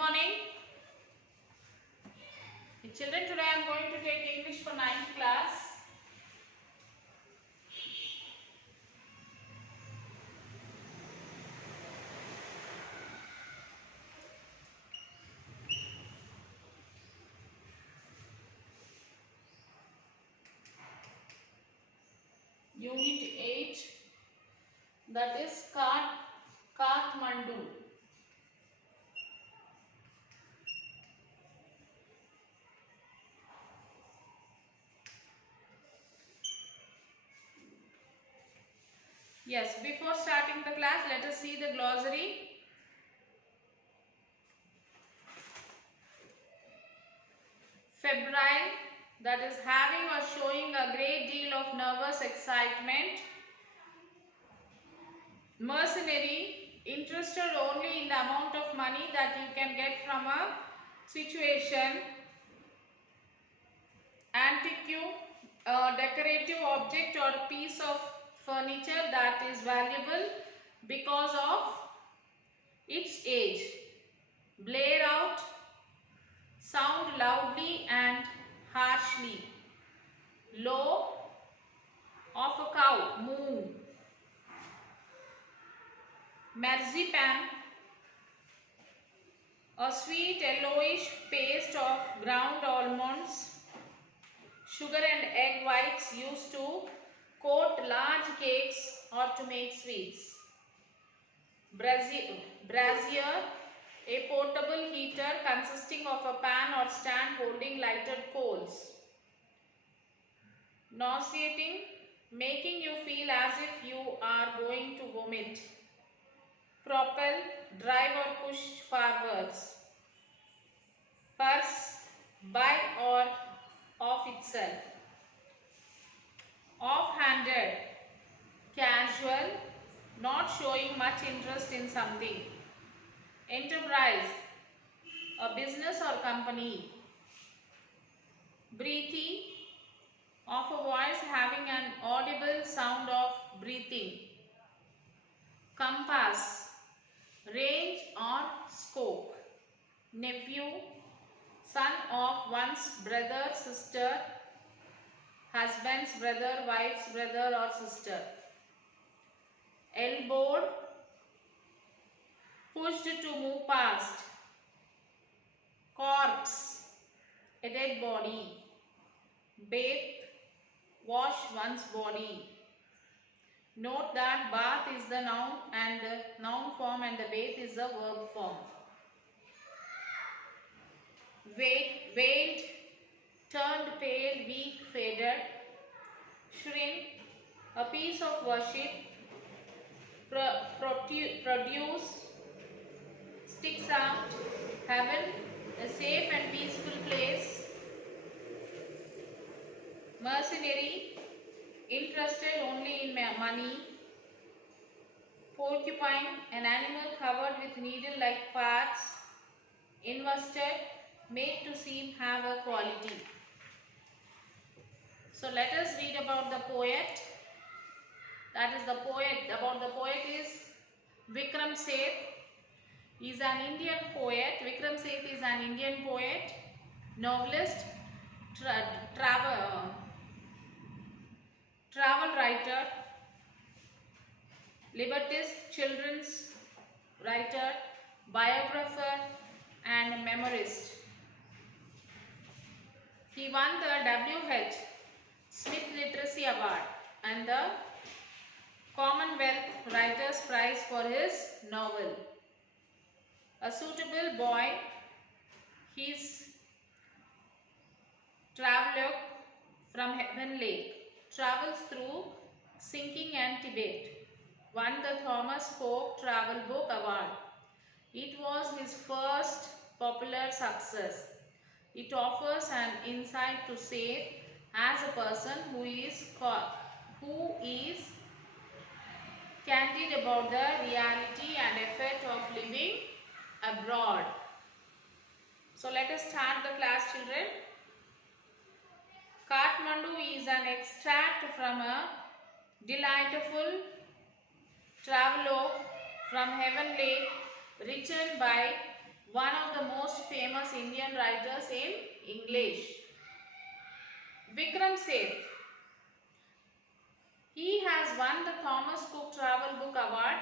morning. Children, today I am going to take English for 9th class. Unit 8, that is Kathmandu. Yes, before starting the class, let us see the glossary. Febrile, that is having or showing a great deal of nervous excitement. Mercenary, interested only in the amount of money that you can get from a situation. Antique, a decorative object or piece of furniture that is valuable because of its age. Blare out, sound loudly and harshly. Low, of a cow, moo. Marzipan, a sweet yellowish paste of ground almonds, sugar and egg whites used to coat large cakes or to make sweets. Brazier, a portable heater consisting of a pan or stand holding lighted coals. Nauseating, making you feel as if you are going to vomit. Propel, drive or push forwards. Purse, by or of itself. Off-handed, casual, not showing much interest in something. Enterprise, a business or company. Breathy, of a voice having an audible sound of breathing. Compass, range or scope. Nephew, son of one's brother, sister, husband's brother, wife's brother or sister. Elbowed, pushed to move past. Corpse, a dead body. Bathe, wash one's body. Note that bath is the noun form and the bathe is the verb form. Veiled, turned pale, weak, faded. Shrine, a piece of worship. Produce, sticks out. Heaven, a safe and peaceful place. Mercenary, interested only in money. Porcupine, an animal covered with needle-like parts. Invested, made to seem have a quality. So let us read about the poet. That is the poet is Vikram Seth. He is an Indian poet. Vikram Seth is an Indian poet, novelist, travel writer, librettist, children's writer, biographer and memoirist. He won the W.H. Smith Literacy Award and the Commonwealth Writers' Prize for his novel. A suitable boy, his travelogue from Heaven Lake travels through Sinking and Tibet, won the Thomas Coke Travel Book Award. It was his first popular success. It offers an insight to Seth as a person who is candid about the reality and effect of living abroad. So let us start the class, children. Kathmandu is an extract from a delightful travelogue from Heaven Lake written by one of the most famous Indian writers in English. Vikram Seth. He has won the Thomas Cook Travel Book Award.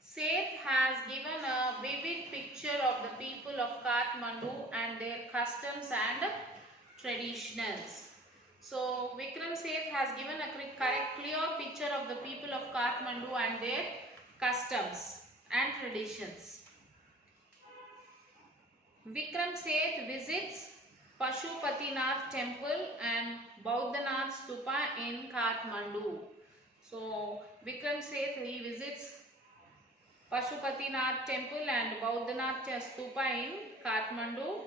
Seth has given a vivid picture of the people of Kathmandu and their customs and traditions. So, Vikram Seth has given a clear picture of the people of Kathmandu and their customs and traditions. Vikram Seth visits Pashupatinath temple and Bauddhanath stupa in Kathmandu. So, Vikram Seth, he visits Pashupatinath temple and Bauddhanath stupa in Kathmandu.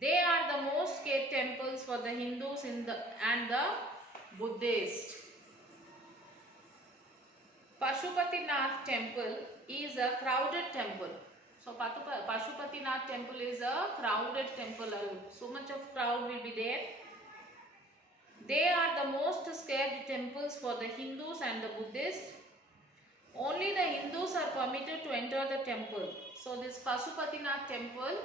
They are the most sacred temples for the Hindus and the Buddhists. Pashupatinath temple is a crowded temple. So Pashupatinath temple is a crowded temple. So much of crowd will be there. They are the most sacred temples for the Hindus and the Buddhists. Only the Hindus are permitted to enter the temple. So this Pashupatinath temple,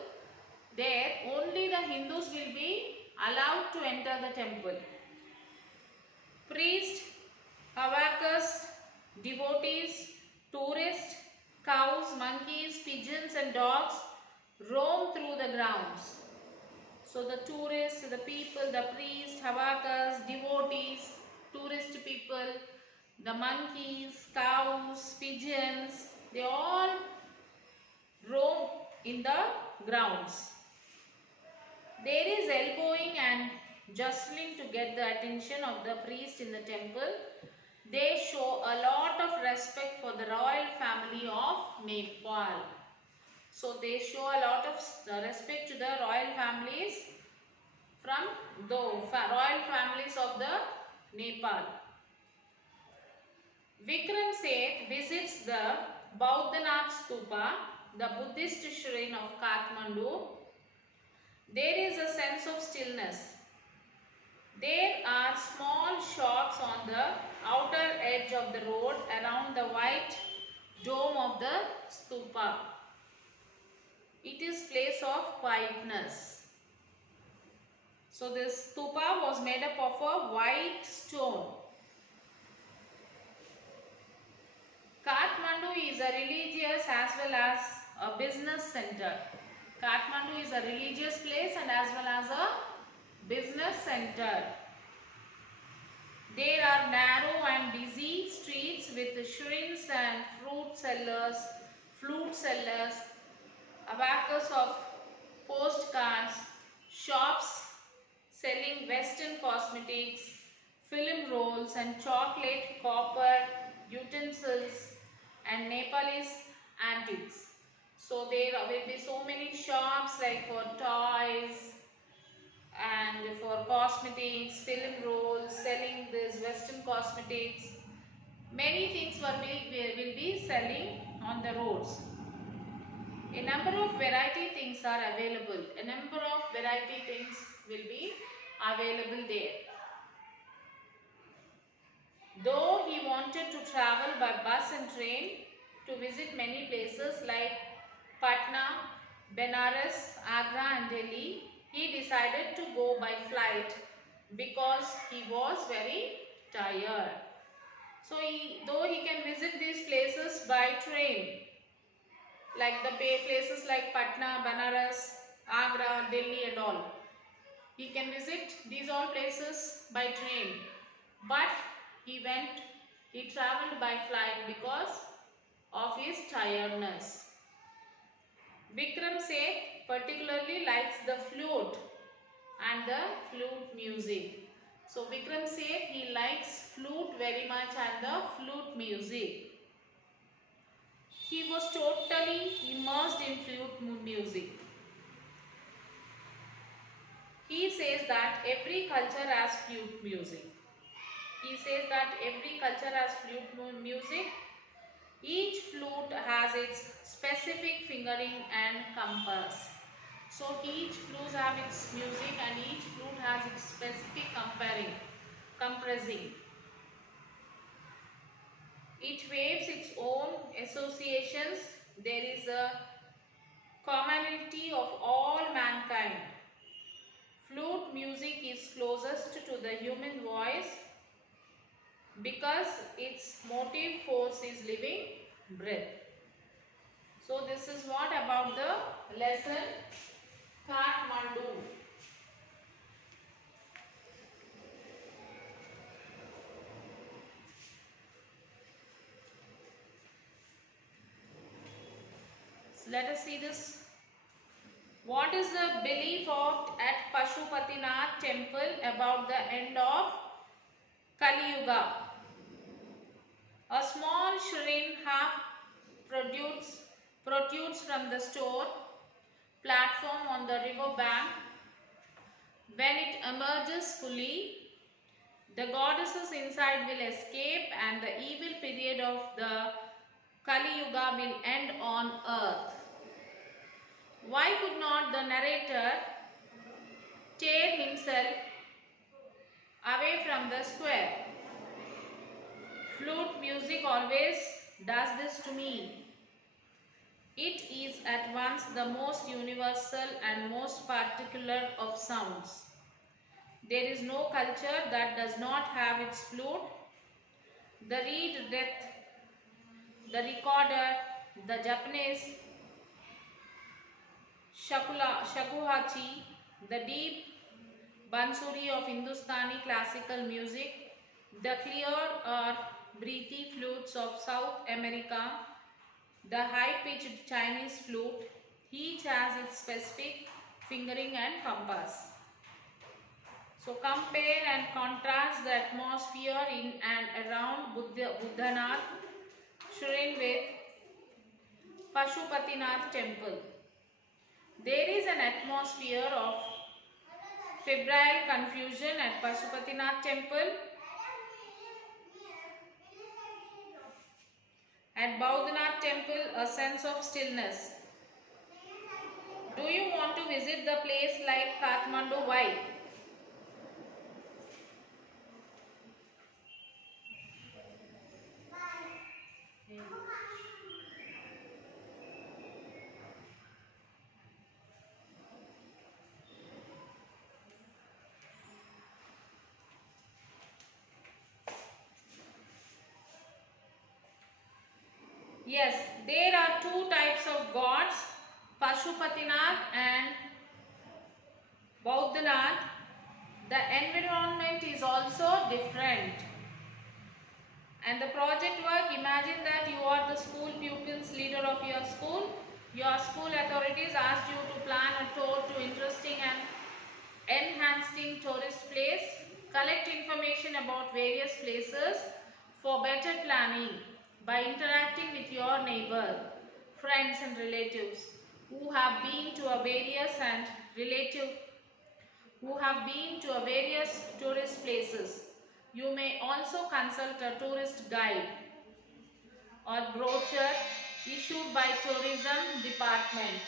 there only the Hindus will be allowed to enter the temple. Priests, havakas, devotees, tourists, cows, monkeys, pigeons and dogs roam through the grounds. So the tourists, the people, the priests, havakas, devotees, tourist people, the monkeys, cows, pigeons, they all roam in the grounds. There is elbowing and jostling to get the attention of the priest in the temple. They show a lot of respect for the royal family of Nepal. So they show a lot of respect to the royal families from the royal families of the Nepal. Vikram Seth visits the Bauddhanath stupa, the Buddhist shrine of Kathmandu. There is a sense of stillness. There are small shops on the outer edge of the road around the white dome of the stupa. It is place of quietness. So this stupa was made up of a white stone. Kathmandu is a religious as well as a business center. Kathmandu is a religious place and as well as a business center. There are narrow and busy streets with shrines and fruit sellers, flute sellers, abacus of postcards, shops selling western cosmetics, film rolls and chocolate, copper, utensils and Nepalese antiques. So there will be so many shops like for toys and for cosmetics, film rolls, selling this western cosmetics. Many things will be selling on the roads. A number of variety things are available. A number of variety things will be available there. Though he wanted to travel by bus and train to visit many places like Patna, Benares, Agra and Delhi, he decided to go by flight because he was very tired. So though he can visit these places by train, like the places like Patna, Benares, Agra, Delhi and all, he can visit these all places by train, but he traveled by flight because of his tiredness. Vikram Seth particularly likes the flute and the flute music. So Vikram Seth, he likes flute very much and the flute music. He was totally immersed in flute music. He says that every culture has flute music. He says that every culture has flute music. Each flute has its specific fingering and compass. So each flute has its music and each flute has its specific compressing. It waves its own associations. There is a commonality of all mankind. Flute music is closest to the human voice because its motive force is living breath. So this is what about the lesson Kathmandu. So let us see this. What is the belief of at Pashupatinath temple about the end of Kali Yuga? A small shrine half protrudes from the store platform on the river bank. When it emerges fully, the goddesses inside will escape and the evil period of the Kali Yuga will end on earth. Why could not the narrator tear himself away from the square? Flute music always does this to me. It is at once the most universal and most particular of sounds. There is no culture that does not have its flute. The reed death, the recorder, the Japanese shakuhachi, the deep bansuri of Hindustani classical music, the clear or breathy flutes of South America, the high-pitched Chinese flute, each has its specific fingering and compass. So compare and contrast the atmosphere in and around Buddhanath shrine with Pashupatinath temple. There is an atmosphere of febrile confusion at Pashupatinath temple. At Bodhanath temple, a sense of stillness. Do you want to visit the place like Kathmandu? Why? Yes, there are two types of gods, Pashupatinath and Bodhanath. The environment is also different. And the project work, imagine that you are the school pupils leader of your school. Your school authorities asked you to plan a tour to interesting and enhancing tourist place. Collect information about various places for better planning by interacting with your neighbor, friends and relatives who have been to a various tourist places. You may also consult a tourist guide or brochure issued by tourism department.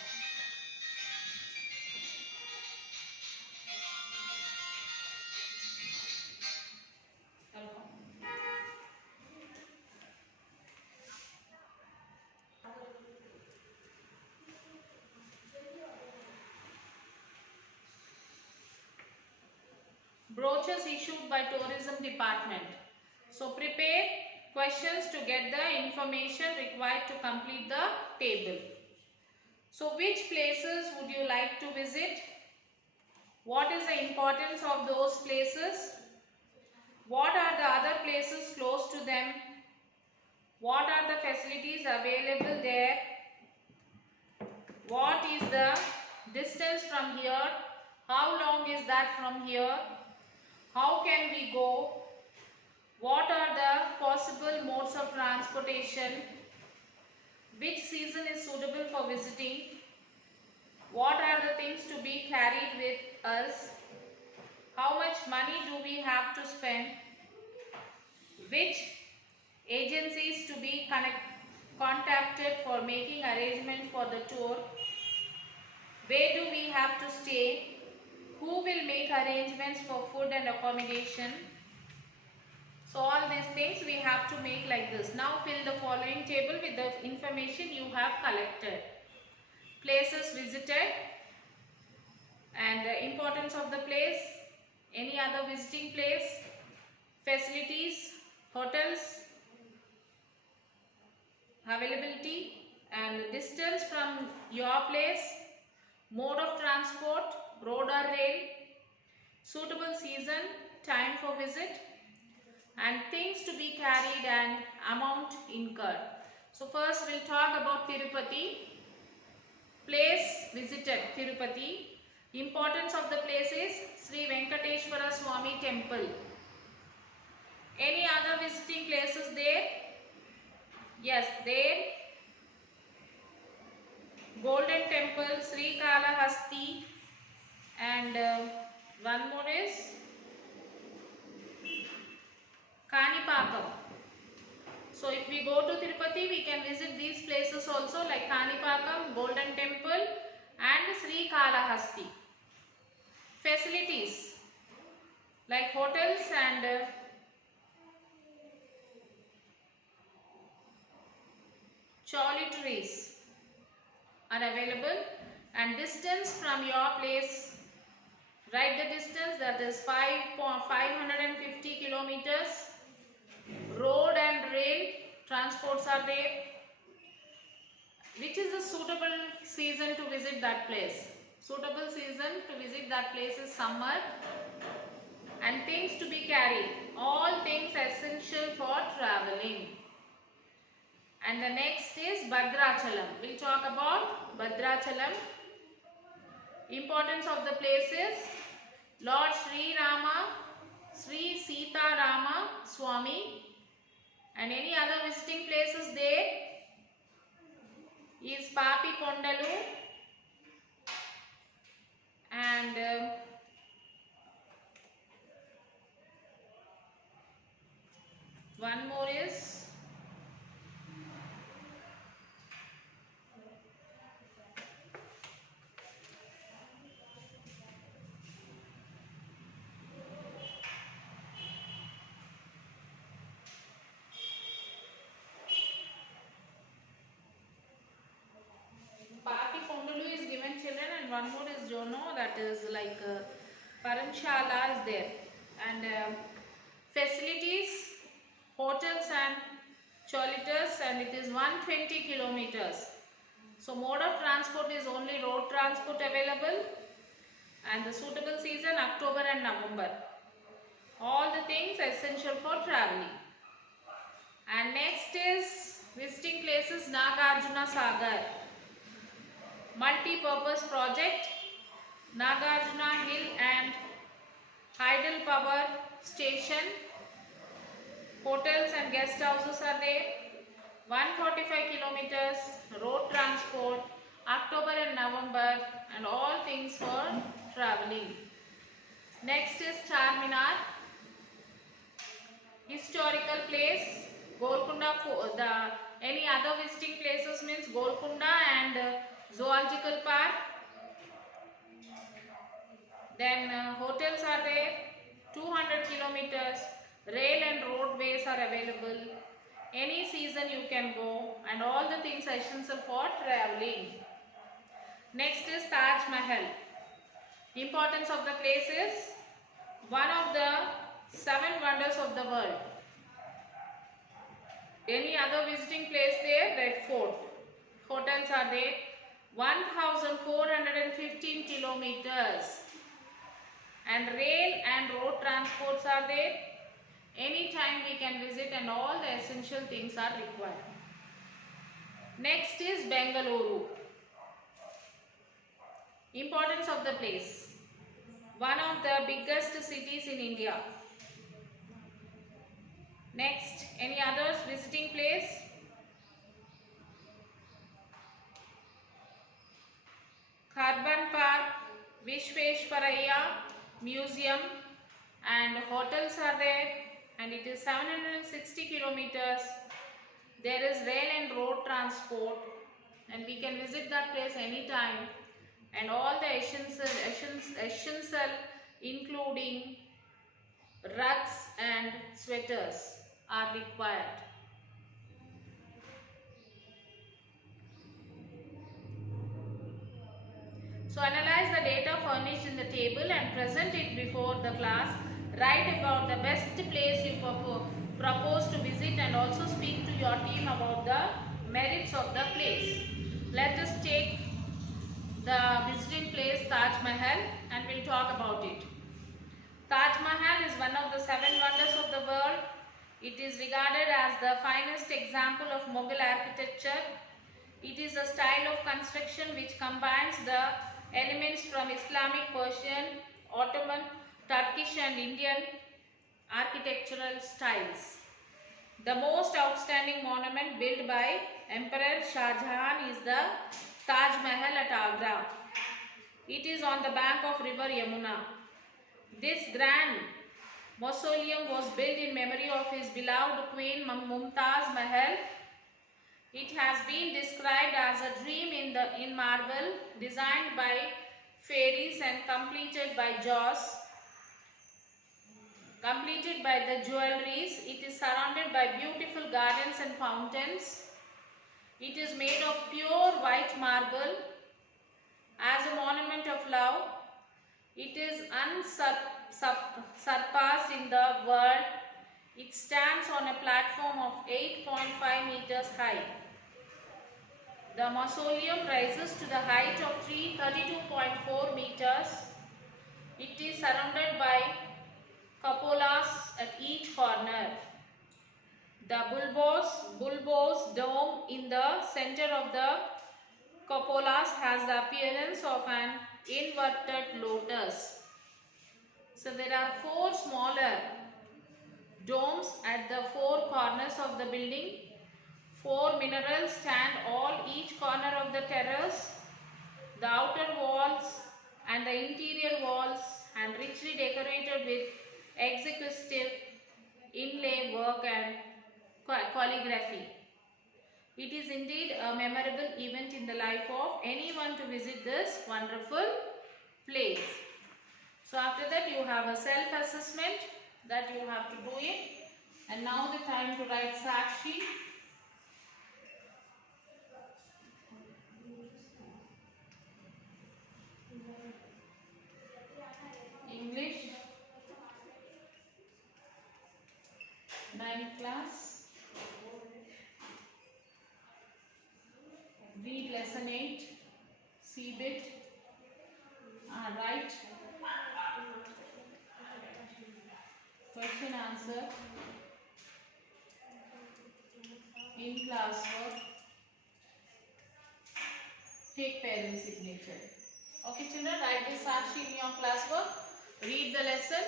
Brochures issued by tourism department. So prepare questions to get the information required to complete the table. So which places would you like to visit? What is the importance of those places? What are the other places close to them? What are the facilities available there? What is the distance from here? How long is that from here? How can we go? What are the possible modes of transportation? Which season is suitable for visiting? What are the things to be carried with us? How much money do we have to spend? Which agencies to be contacted for making arrangement for the tour? Where do we have to stay? Who will make arrangements for food and accommodation? So all these things we have to make like this. Now fill the following table with the information you have collected. places visited and the importance of the place, any other visiting place, facilities, hotels, availability and distance from your place, mode of transport, road or rail, suitable season, time for visit and things to be carried and amount incurred. So first we'll talk about Tirupati. Place visited Tirupati. Importance of the place is Sri Venkateshwara Swami Temple. Any other visiting places there? Yes, there. Golden Temple, Sri Kalahasti and one more is Kanipakam. So if we go to Tirupati, we can visit these places also like Kanipakam, Golden Temple and Sri Kalahasti. Facilities like hotels and toiletries are available and distance from your place, write the distance, that is 550 kilometers. Road and rail transports are there. Which is a suitable season to visit that place? Suitable season to visit that place is summer. And things to be carried, all things essential for traveling. And the next is Bhadrachalam. We'll talk about Bhadrachalam. Importance of the places, Lord Sri Rama, Sri Sita Rama Swami and any other visiting places there is Papi Pondalu and one more is Papi Pondalu is given children and one more is Jono, that is like Paramshala is there and facilities, hotels and toiletries and it is 120 kilometers. So mode of transport is only road transport available and the suitable season October and November. All the things essential for traveling. And next is visiting places Nagarjuna Sagar. Multi-purpose project, Nagarjuna Hill and Hydel Power Station, hotels and guest houses are there, 145 kilometers, road transport, October and November and all things for traveling. Next is Charminar, historical place, Golconda, any other visiting places means Golconda and Zoological Park. Then hotels are there, 200 kilometers, rail and roadways are available. Any season you can go and all the things essential for traveling. Next is Taj Mahal. Importance of the place is one of the 7 wonders of the world. Any other visiting place there? Red Fort. Hotels are there, 1415 kilometers. And rail and road transports are there. Anytime we can visit and all the essential things are required. Next is Bengaluru. Importance of the place. One of the biggest cities in India. Next, any others visiting place? Kharban Park, Vishveshwaraya Museum and hotels are there and it is 760 kilometers. There is rail and road transport and we can visit that place anytime and all the essential including rugs and sweaters are required. So analyze the data furnished in the table and present it before the class. Write about the best place you propose to visit and also speak to your team about the merits of the place. Let us take the visiting place Taj Mahal and we'll talk about it. Taj Mahal is one of the 7 wonders of the world. It is regarded as the finest example of Mughal architecture. It is a style of construction which combines the elements from Islamic, Persian, Ottoman, Turkish and Indian architectural styles. The most outstanding monument built by Emperor Shah Jahan is the Taj Mahal at Agra. It is on the bank of river Yamuna. This grand mausoleum was built in memory of his beloved Queen Mumtaz Mahal. It has been described as a dream in marble, designed by fairies and completed by Jaws. Completed by the jewelries, it is surrounded by beautiful gardens and fountains. It is made of pure white marble. As a monument of love, it is unsurpassed in the world. It stands on a platform of 8.5 meters high. The mausoleum rises to the height of 32.4 meters. It is surrounded by cupolas at each corner. The bulbous dome in the center of the cupolas has the appearance of an inverted lotus. So there are 4 smaller domes at the 4 corners of the building. 4 minarets stand all each corner of the terrace. The outer walls and the interior walls are richly decorated with exquisite inlay work and calligraphy. It is indeed a memorable event in the life of anyone to visit this wonderful place. So after that you have a self-assessment that you have to do it. And now the time to write Sakshi. English 9th class. Read lesson 8. CBIT. Write question answer in classwork. Take parent signature. Okay children, write this Sakshi in your classwork. Read the lesson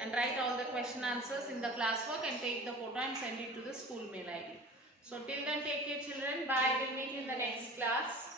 and write all the question answers in the classwork and take the photo and send it to the school mail ID. So till then, take care children. Bye. We'll meet in the next class.